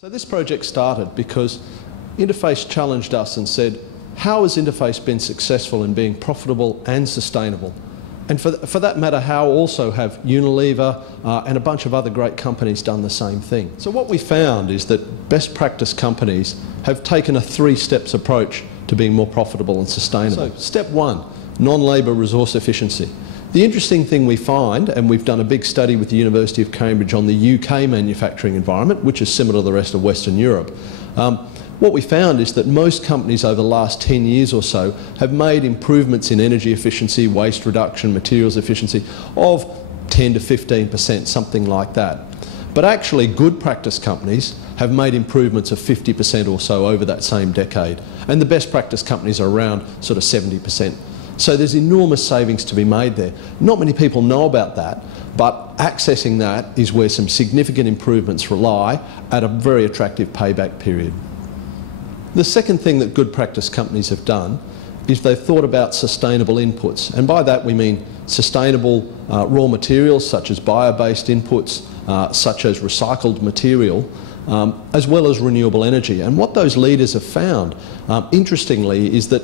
So this project started because Interface challenged us and said, how has Interface been successful in being profitable and sustainable? And for that matter, how also have Unilever and a bunch of other great companies done the same thing? So what we found is that best practice companies have taken a three-steps approach to being more profitable and sustainable. So step one, non-labour resource efficiency. The interesting thing we find, and we've done a big study with the University of Cambridge on the UK manufacturing environment, which is similar to the rest of Western Europe, what we found is that most companies over the last 10 years or so have made improvements in energy efficiency, waste reduction, materials efficiency of 10 to 15%, something like that. But actually good practice companies have made improvements of 50% or so over that same decade. And the best practice companies are around sort of 70%. So there's enormous savings to be made there. Not many people know about that, but accessing that is where some significant improvements rely at a very attractive payback period. The second thing that good practice companies have done is they've thought about sustainable inputs. And by that we mean sustainable raw materials such as bio-based inputs, such as recycled material, as well as renewable energy. And what those leaders have found, interestingly, is that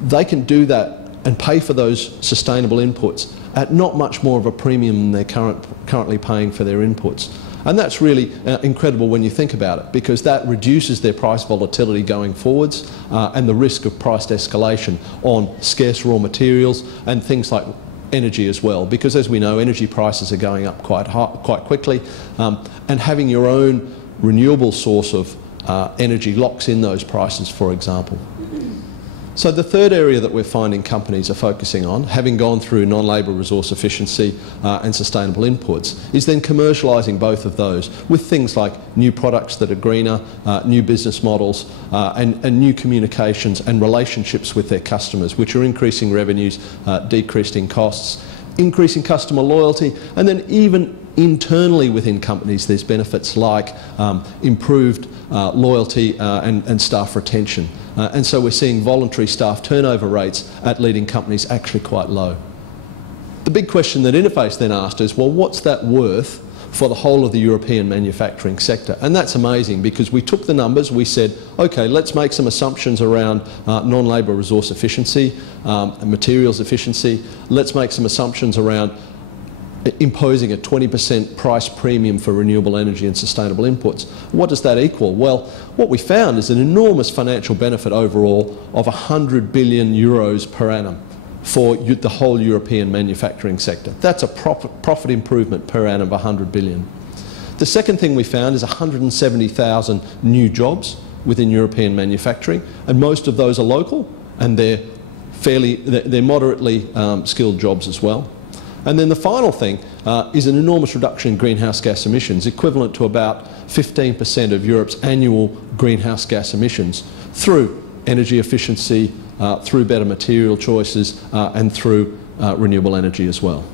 they can do that and pay for those sustainable inputs at not much more of a premium than they're currently paying for their inputs. And that's really incredible when you think about it, because that reduces their price volatility going forwards and the risk of price escalation on scarce raw materials and things like energy as well, because as we know, energy prices are going up quite quickly, and having your own renewable source of energy locks in those prices, for example. So the third area that we're finding companies are focusing on, having gone through non-labour resource efficiency and sustainable inputs, is then commercialising both of those with things like new products that are greener, new business models and new communications and relationships with their customers, which are increasing revenues, decreasing costs, increasing customer loyalty, and then even internally within companies there's benefits like improved loyalty and staff retention. And so we're seeing voluntary staff turnover rates at leading companies actually quite low. The big question that Interface then asked is, well, what's that worth for the whole of the European manufacturing sector? And that's amazing, because we took the numbers, we said, okay, let's make some assumptions around non-labour resource efficiency and materials efficiency. Let's make some assumptions around imposing a 20% price premium for renewable energy and sustainable inputs. What does that equal? Well, what we found is an enormous financial benefit overall of 100 billion euros per annum for the whole European manufacturing sector. That's a profit improvement per annum of 100 billion. The second thing we found is 170,000 new jobs within European manufacturing, and most of those are local, and they're moderately skilled jobs as well. And then the final thing is an enormous reduction in greenhouse gas emissions, equivalent to about 15% of Europe's annual greenhouse gas emissions, through energy efficiency, through better material choices, and through renewable energy as well.